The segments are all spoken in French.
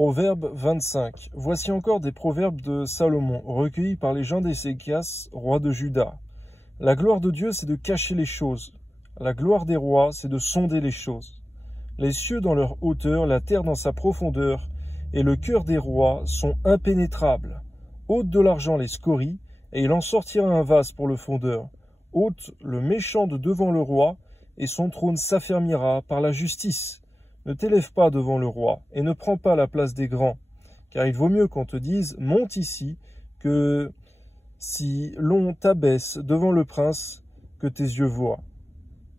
Proverbe 25. Voici encore des proverbes de Salomon, recueillis par les gens d'Ézéchias, roi de Juda. La gloire de Dieu, c'est de cacher les choses. La gloire des rois, c'est de sonder les choses. Les cieux dans leur hauteur, la terre dans sa profondeur, et le cœur des rois sont impénétrables. Ôte de l'argent les scories, et il en sortira un vase pour le fondeur. Ôte le méchant de devant le roi, et son trône s'affermira par la justice. Ne t'élève pas devant le roi, et ne prends pas la place des grands, car il vaut mieux qu'on te dise « monte ici » que si l'on t'abaisse devant le prince que tes yeux voient.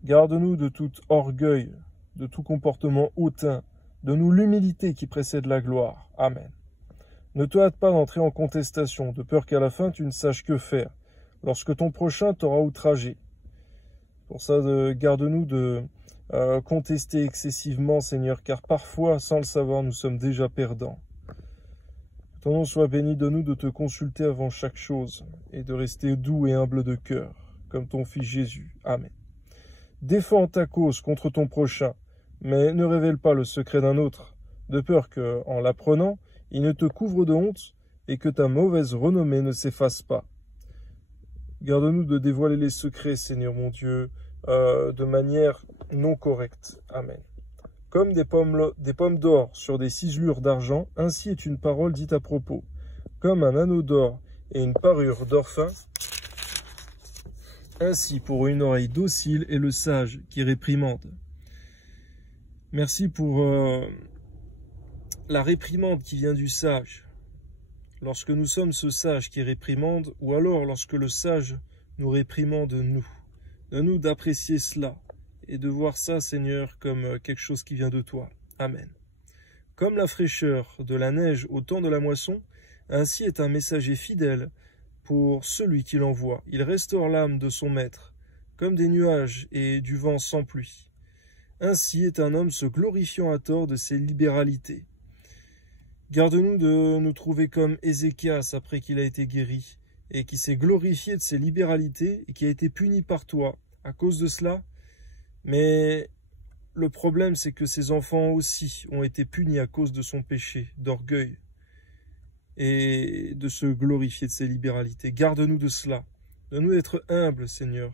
Garde-nous de tout orgueil, de tout comportement hautain, donne-nous l'humilité qui précède la gloire. Amen. Ne te hâte pas d'entrer en contestation, de peur qu'à la fin tu ne saches que faire, lorsque ton prochain t'aura outragé. Pour ça, garde-nous de contester excessivement, Seigneur, car parfois, sans le savoir, nous sommes déjà perdants. Que ton nom soit béni, donne-nous de te consulter avant chaque chose, et de rester doux et humble de cœur, comme ton Fils Jésus. Amen. Défends ta cause contre ton prochain, mais ne révèle pas le secret d'un autre, de peur que, en l'apprenant, il ne te couvre de honte, et que ta mauvaise renommée ne s'efface pas. Garde-nous de dévoiler les secrets, Seigneur mon Dieu, de manière non correcte. Amen. Comme des pommes d'or sur des ciselures d'argent, ainsi est une parole dite à propos. Comme un anneau d'or et une parure d'or fin, ainsi pour une oreille docile est le sage qui réprimande. Merci pour la réprimande qui vient du sage. Lorsque nous sommes ce sage qui réprimande, ou alors lorsque le sage nous réprimande nous. Donne-nous d'apprécier cela et de voir ça, Seigneur, comme quelque chose qui vient de toi. Amen. Comme la fraîcheur de la neige au temps de la moisson, ainsi est un messager fidèle pour celui qui l'envoie. Il restaure l'âme de son maître, comme des nuages et du vent sans pluie. Ainsi est un homme se glorifiant à tort de ses libéralités. Garde-nous de nous trouver comme Ézéchias après qu'il a été guéri et qui s'est glorifié de ses libéralités et qui a été puni par toi à cause de cela. Mais le problème, c'est que ses enfants aussi ont été punis à cause de son péché d'orgueil et de se glorifier de ses libéralités. Garde-nous de cela. Donne-nous d'être humbles, Seigneur,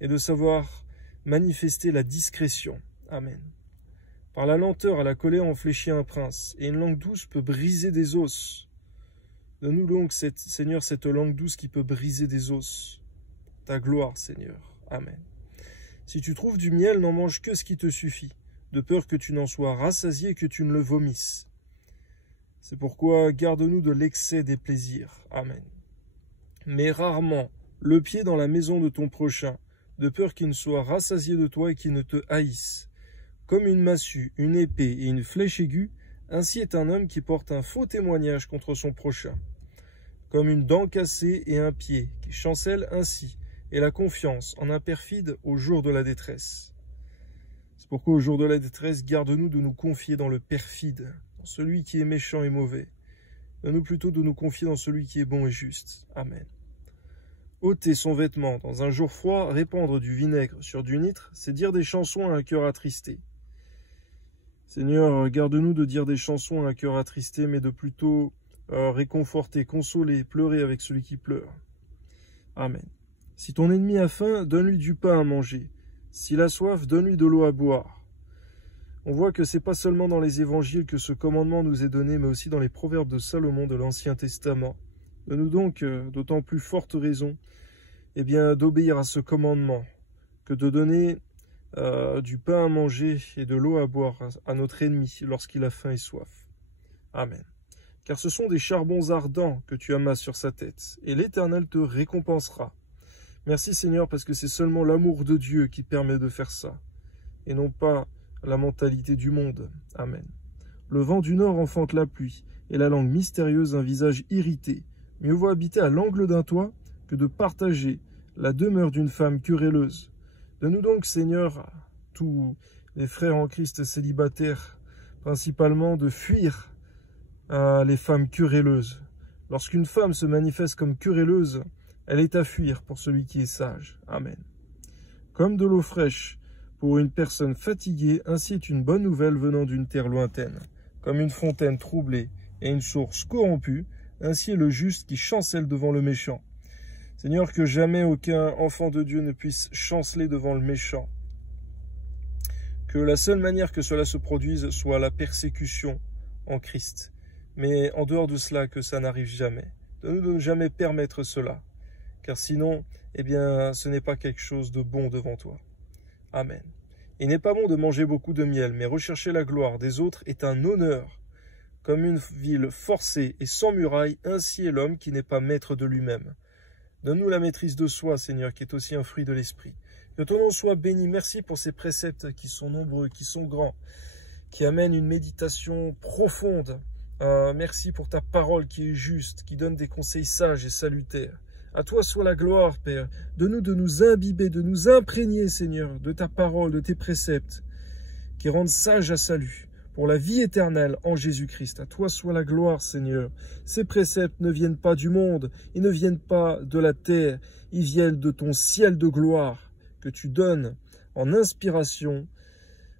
et de savoir manifester la discrétion. Amen. Par la lenteur à la colère on fléchit un prince, et une langue douce peut briser des os. Donne-nous donc, Seigneur, cette langue douce qui peut briser des os. Ta gloire, Seigneur. Amen. Si tu trouves du miel, n'en mange que ce qui te suffit, de peur que tu n'en sois rassasié et que tu ne le vomisses. C'est pourquoi garde-nous de l'excès des plaisirs. Amen. Mais rarement le pied dans la maison de ton prochain, de peur qu'il ne soit rassasié de toi et qu'il ne te haïsse. Comme une massue, une épée et une flèche aiguë, ainsi est un homme qui porte un faux témoignage contre son prochain. Comme une dent cassée et un pied, qui chancelle ainsi, et la confiance en un perfide au jour de la détresse. C'est pourquoi au jour de la détresse, garde-nous de nous confier dans le perfide, dans celui qui est méchant et mauvais. Donne-nous plutôt de nous confier dans celui qui est bon et juste. Amen. ôter son vêtement dans un jour froid, répandre du vinaigre sur du nitre, c'est dire des chansons à un cœur attristé. Seigneur, garde-nous de dire des chansons à un cœur attristé, mais de plutôt réconforter, consoler, pleurer avec celui qui pleure. Amen. Si ton ennemi a faim, donne-lui du pain à manger. S'il a soif, donne-lui de l'eau à boire. On voit que ce n'est pas seulement dans les évangiles que ce commandement nous est donné, mais aussi dans les proverbes de Salomon de l'Ancien Testament. Donne-nous donc d'autant plus forte raison d'obéir à ce commandement que de donner du pain à manger et de l'eau à boire à notre ennemi lorsqu'il a faim et soif. Amen. Car ce sont des charbons ardents que tu amasses sur sa tête, et l'Éternel te récompensera. Merci Seigneur, parce que c'est seulement l'amour de Dieu qui permet de faire ça, et non pas la mentalité du monde. Amen. Le vent du nord enfante la pluie, et la langue mystérieuse un visage irrité. Mieux vaut habiter à l'angle d'un toit que de partager la demeure d'une femme querelleuse. Donne-nous donc, Seigneur, tous les frères en Christ célibataires, principalement de fuir les femmes querelleuses. Lorsqu'une femme se manifeste comme querelleuse, elle est à fuir pour celui qui est sage. Amen. Comme de l'eau fraîche pour une personne fatiguée, ainsi est une bonne nouvelle venant d'une terre lointaine. comme une fontaine troublée et une source corrompue, ainsi est le juste qui chancelle devant le méchant. Seigneur, que jamais aucun enfant de Dieu ne puisse chanceler devant le méchant. Que la seule manière que cela se produise soit la persécution en Christ. Mais en dehors de cela, que ça n'arrive jamais. De nous ne jamais permettre cela. Car sinon, eh bien, ce n'est pas quelque chose de bon devant toi. Amen. Il n'est pas bon de manger beaucoup de miel, mais rechercher la gloire des autres est un honneur. Comme une ville forcée et sans muraille, ainsi est l'homme qui n'est pas maître de lui-même. Donne-nous la maîtrise de soi, Seigneur, qui est aussi un fruit de l'esprit. Que ton nom soit béni. Merci pour ces préceptes qui sont nombreux, qui sont grands, qui amènent une méditation profonde. Merci pour ta parole qui est juste, qui donne des conseils sages et salutaires. À toi soit la gloire, Père. Donne-nous de nous imbiber, de nous imprégner, Seigneur, de ta parole, de tes préceptes, qui rendent sages à salut, pour la vie éternelle en Jésus-Christ. À toi soit la gloire, Seigneur. Ces préceptes ne viennent pas du monde, ils ne viennent pas de la terre, ils viennent de ton ciel de gloire, que tu donnes en inspiration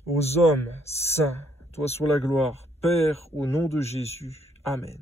aux hommes saints. À toi soit la gloire, Père, au nom de Jésus. Amen.